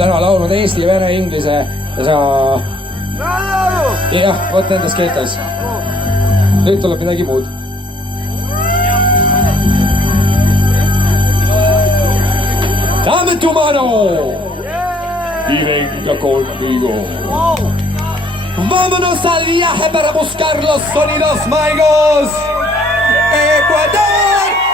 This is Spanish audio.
täna laulnud eesti, vene, inglise ja sa... jah, vot nendes keeltes. Nüüd tuleb midagi muud. Dame tu mano y venga conmigo. Vámonos al viaje para buscar los sonidos mágicos. Ecuador.